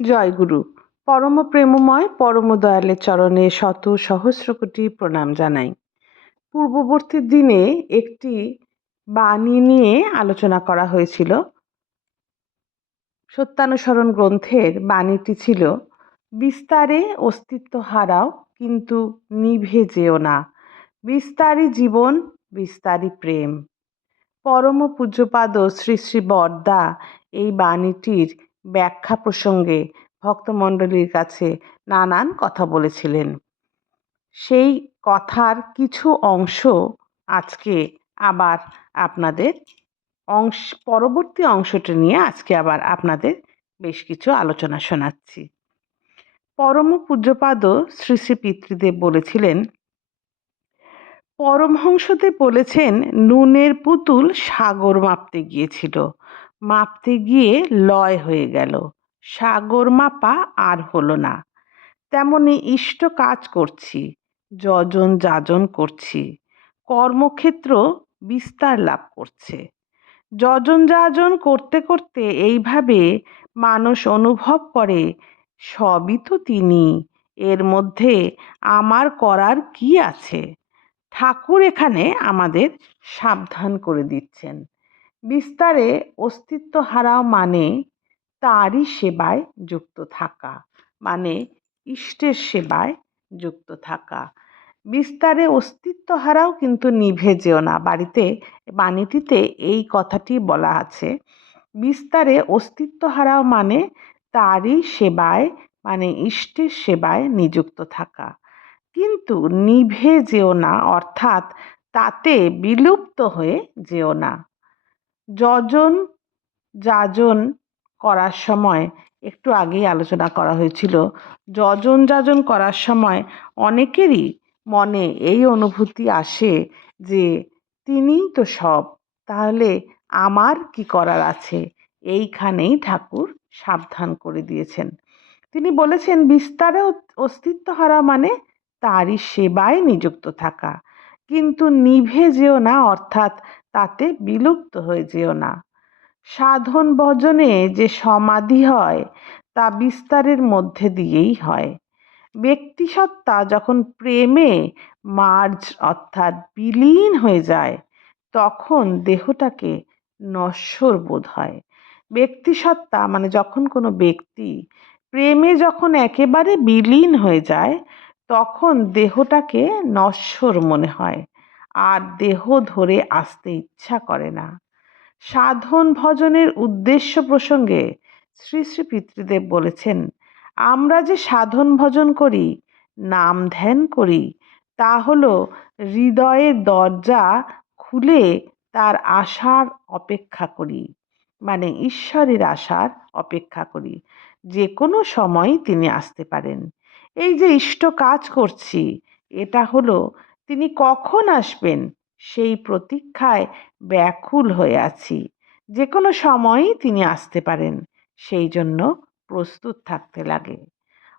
জয়গুরু। পরম প্রেমময় পরম দয়ালের চরণে শত সহস্র কোটি প্রণাম জানাই। পূর্ববর্তী দিনে একটি বাণী নিয়ে আলোচনা করা হয়েছিল। সত্যানুসরণ গ্রন্থের বাণীটি ছিল, বিস্তারে অস্তিত্ব হারাও কিন্তু নিভে যেও না, বিস্তারী জীবন বিস্তারী প্রেম। পরম পূজ্যপাদ শ্রী শ্রী বরদা এই বাণীটির ব্যাখ্যা প্রসঙ্গে ভক্তমণ্ডলীর কাছে নানান কথা বলেছিলেন। সেই কথার কিছু অংশ আজকে আবার আপনাদের পরবর্তী অংশটি নিয়ে আজকে আবার আপনাদের বেশ কিছু আলোচনা শোনাচ্ছি। পরম পূজ্যপাদ শ্রী শ্রী পিতৃদেব বলেছিলেন, পরমহংসদেব বলেছেন, নুনের পুতুল সাগর মাপতে গিয়েছিল, মাপতে গিয়ে লয় হয়ে গেল, সাগর মাপা আর হলো না। তেমনি ইষ্ট কাজ করছি, যজন যাজন করছি, কর্মক্ষেত্র বিস্তার লাভ করছে। যজন যাজন করতে করতে এইভাবে মানুষ অনুভব করে, সবই তো তিনি, এর মধ্যে আমার করার কি আছে। ঠাকুর এখানে আমাদের সাবধান করে দিচ্ছেন। বিস্তারে অস্তিত্ব হারাও মানে তারই সেবায় যুক্ত থাকা, মানে ইষ্টের সেবায় যুক্ত থাকা। বিস্তারে অস্তিত্ব হারাও কিন্তু নিভে যেও না। বাণীটিতে এই কথাটি বলা আছে। বিস্তারে অস্তিত্ব হারাও মানে তারই সেবায়, মানে ইষ্টের সেবায় নিযুক্ত থাকা, কিন্তু নিভে যেও না, অর্থাৎ তাতে বিলুপ্ত হয়ে যেও না। যজন যাজন করার সময়, একটু আগেই আলোচনা করা হয়েছিল, যজন যাজন করার সময় অনেকেরই মনে এই অনুভূতি আসে যে তিনিই তো সব, তাহলে আমার কি করার আছে। এইখানেই ঠাকুর সাবধান করে দিয়েছেন। তিনি বলেছেন, বিস্তারে অস্তিত্ব হারা মানে তারই সেবায় নিযুক্ত থাকা, কিন্তু নিভে যেও না, অর্থাৎ তাতে বিলুপ্ত হয়ে যেও না। সাধন ভজনে যে সমাধি হয় তা বিস্তারের মধ্যে দিয়েই হয়। ব্যক্তিসত্তা যখন প্রেমে মার্জ অর্থাৎ বিলীন হয়ে যায়, তখন দেহটাকে নশ্বর বোধ হয়। ব্যক্তিসত্তা মানে যখন কোনো ব্যক্তি প্রেমে যখন একেবারে বিলীন হয়ে যায়, তখন দেহটাকে নশ্বর মনে হয়, আর দেহ ধরে আসতে ইচ্ছা করে না। সাধন ভজনের উদ্দেশ্য প্রসঙ্গে শ্রী শ্রী পিতৃদেব বলেছেন, আমরা যে সাধন ভজন করি, নাম ধ্যান করি, তা হলো হৃদয়ের দরজা খুলে তার আশার অপেক্ষা করি, মানে ঈশ্বরের আশার অপেক্ষা করি, যে কোনো সময় তিনি আসতে পারেন। এই যে ইষ্ট কাজ করছি, এটা হলো তিনি কখন আসবেন সেই প্রতীক্ষায় ব্যাকুল হয়ে আছি। যে কোনো সময়ই তিনি আসতে পারেন, সেই জন্য প্রস্তুত থাকতে লাগে।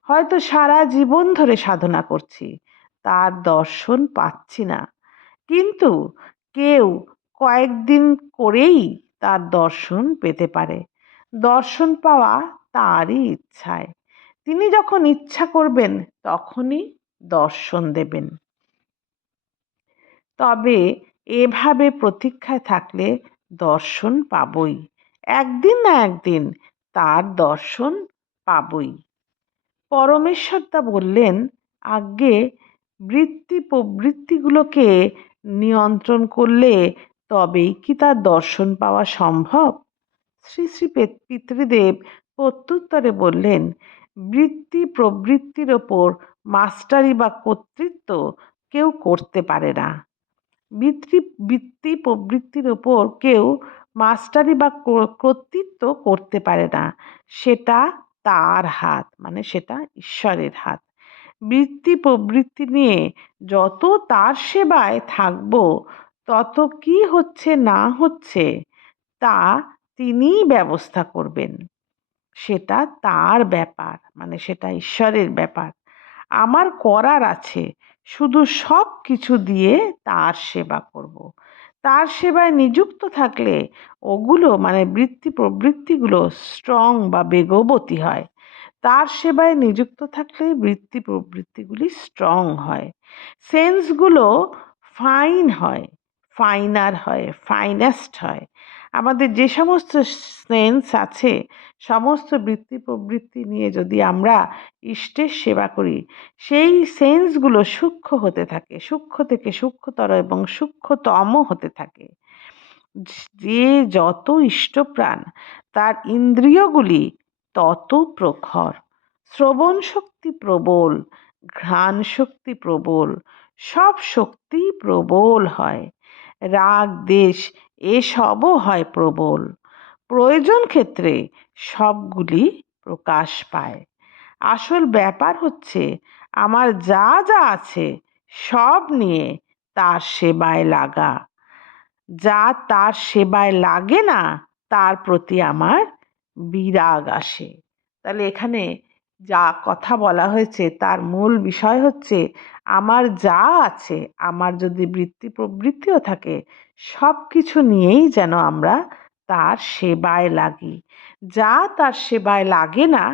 হয়তো সারা জীবন ধরে সাধনা করছি, তার দর্শন পাচ্ছি না, কিন্তু কেউ কয়েকদিন করেই তার দর্শন পেতে পারে। দর্শন পাওয়া তারই ইচ্ছায়। তিনি যখন ইচ্ছা করবেন তখনই দর্শন দেবেন। তবে এভাবে প্রতীক্ষায় থাকলে দর্শন পাবই, একদিন না একদিন তার দর্শন পাবই। পরমেশ্বর তা বললেন, আগে বৃত্তি প্রবৃত্তিগুলোকে নিয়ন্ত্রণ করলে তবেই কি তার দর্শন পাওয়া সম্ভব। শ্রী শ্রী পিতৃদেব প্রত্যুত্তরে বললেন, বৃত্তি প্রবৃত্তির ওপর মাস্টারি বা কর্তৃত্ব কেউ করতে পারে না। বৃত্তি প্রবৃত্তির ওপর কেউ মাস্টারি বা কর্তৃত্ব করতে পারে না, সেটা তার হাত, মানে সেটা ঈশ্বরের হাত। বৃত্তি প্রবৃত্তি নিয়ে যত তার সেবায় থাকবো, তত কি হচ্ছে না হচ্ছে তা তিনিই ব্যবস্থা করবেন। সেটা তার ব্যাপার, মানে সেটা ঈশ্বরের ব্যাপার। আমার করার আছে শুধু সব কিছু দিয়ে তার সেবা করব। তার সেবায় নিযুক্ত থাকলে ওগুলো, মানে বৃত্তি প্রবৃত্তিগুলো স্ট্রং বা বেগবতী হয়। তার সেবায় নিযুক্ত থাকলে বৃত্তি প্রবৃত্তিগুলি স্ট্রং হয়, সেন্সগুলো ফাইন হয়, ফাইনার হয়, ফাইনেস্ট হয়। আমাদের যে সমস্ত সেন্স আছে, সমস্ত বৃত্তি প্রবৃত্তি নিয়ে যদি আমরা ইষ্টের সেবা করি, সেই সেন্সগুলো সূক্ষ্ম হতে থাকে, সূক্ষ্ম থেকে সূক্ষ্মতর এবং সূক্ষ্মতম হতে থাকে। যে যত ইষ্টপ্রাণ, তার ইন্দ্রিয়গুলি তত প্রখর। শ্রবণ শক্তি প্রবল, ঘ্রাণ শক্তি প্রবল, সব শক্তি প্রবল হয়। রাগ দেশ এসবও হয় প্রবল। প্রয়োজন ক্ষেত্রে সবগুলি প্রকাশ পায়। আসল ব্যাপার হচ্ছে আমার যা যা আছে সব নিয়ে তার সেবায় লাগা। যা তার সেবায় লাগে না তার প্রতি আমার বিরাগ আসে। তাহলে এখানে যা কথা বলা হয়েছে তার মূল বিষয় হচ্ছে আমার যা আছে, আমার যদি বৃত্তি প্রবৃত্তিও থাকে, সব কিছু নিয়েই যেন আমরা তার সেবায় লাগি। যা তার সেবায় লাগে না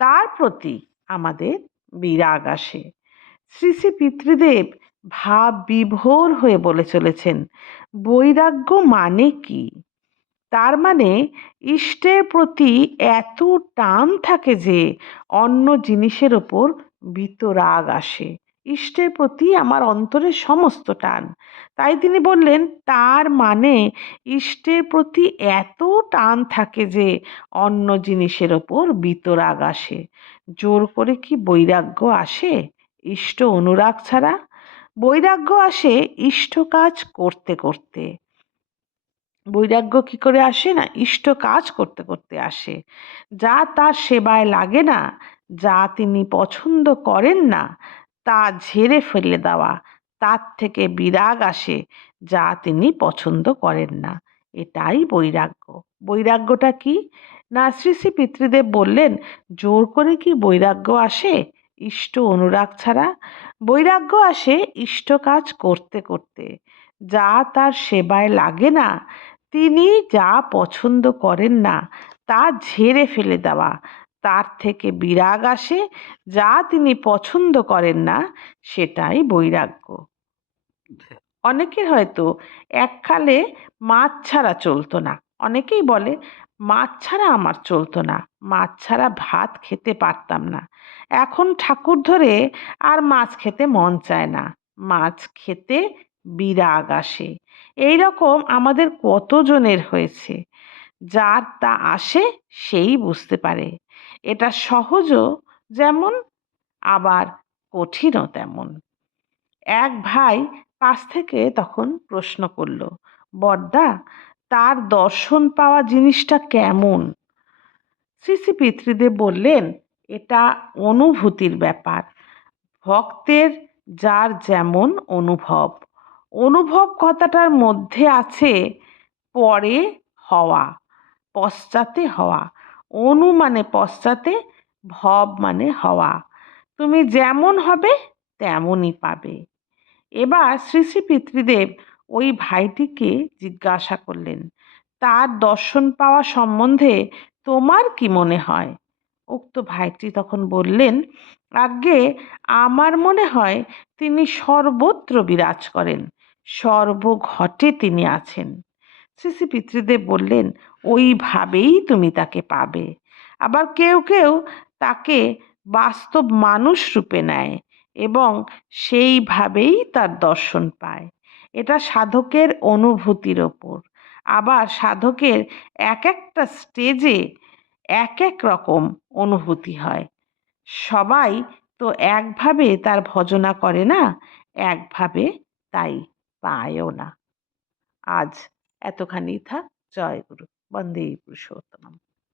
তার প্রতি আমাদের বিরাগ আসে। শ্রী শ্রী পিতৃদেব ভাব বিভোর হয়ে বলে চলেছেন, বৈরাগ্য মানে কি? তার মানে ইষ্টের প্রতি এত টান থাকে যে অন্য জিনিসের ওপর বিতরাগ আসে। ইষ্টের প্রতি আমার অন্তরের সমস্ত টান। তাই তিনি বললেন, তার মানে ইষ্টের প্রতি এত টান থাকে যে অন্য জিনিসের ওপর বিতরাগ আসে। জোর করে কি বৈরাগ্য আসে ইষ্ট অনুরাগ ছাড়া? বৈরাগ্য আসে ইষ্ট কাজ করতে করতে। বৈরাগ্য কি করে আসে? না, ইষ্ট কাজ করতে করতে আসে। যা তার সেবায় লাগে না, যা তিনি পছন্দ করেন না, তা ঝেড়ে ফেলে দেওয়া, তার থেকে বিরাগ আসে যা তিনি পছন্দ করেন না। এটাই বৈরাগ্য। বৈরাগ্যটা কি? না, শ্রী শ্রী পিতৃদেব বললেন, জোর করে কি বৈরাগ্য আসে ইষ্ট অনুরাগ ছাড়া? বৈরাগ্য আসে ইষ্ট কাজ করতে করতে। যা তার সেবায় লাগে না, তিনি যা পছন্দ করেন না, তা ঝেড়ে ফেলে দেওয়া, তার থেকে বিরাগ আসে যা তিনি পছন্দ করেন না, সেটাই বৈরাগ্য। অনেকের হয়তো এককালে মাছ ছাড়া চলতো না। অনেকেই বলে, মাছ ছাড়া আমার চলতো না, মাছ ছাড়া ভাত খেতে পারতাম না। এখন ঠাকুর ধরে আর মাছ খেতে মন চায় না, মাছ খেতে বিরাগ আসে। এই রকম আমাদের কতজনের হয়েছে। যার তা আসে সেই বুঝতে পারে। এটা সহজও যেমন, আবার কঠিনও তেমন। এক ভাই পাশ থেকে তখন প্রশ্ন করল, বড়দা, তার দর্শন পাওয়া জিনিসটা কেমন? শ্রী শ্রী পিতৃদেব বললেন, এটা অনুভূতির ব্যাপার। ভক্তের যার যেমন অনুভব, অনুভব কথাটার মধ্যে আছে পরে হওয়া, পশ্চাতে হওয়া। অনু মানে পশ্চাতে, ভব মানে হওয়া। তুমি যেমন হবে তেমনই পাবে। এবার শ্রী শ্রী পিতৃদেব ওই ভাইটিকে জিজ্ঞাসা করলেন, তার দর্শন পাওয়া সম্বন্ধে তোমার কি মনে হয়? উক্ত ভাইটি তখন বললেন, আজ্ঞে, আমার মনে হয় তিনি সর্বত্র বিরাজ করেন, সর্বঘটে তিনি আছেন। শ্রী শ্রী পিতৃদেব বললেন, ওইভাবেই তুমি তাকে পাবে। আবার কেউ কেউ তাকে বাস্তব মানুষ রূপে নেয় এবং সেইভাবেই তার দর্শন পায়। এটা সাধকের অনুভূতির ওপর। আবার সাধকের এক একটা স্টেজে এক এক রকম অনুভূতি হয়। সবাই তো একভাবে তার ভজনা করে না, একভাবে তাই পায়ও না। আজ এতখানি থাক। জয় গুরু। বন্দে পুরুষোত্তম।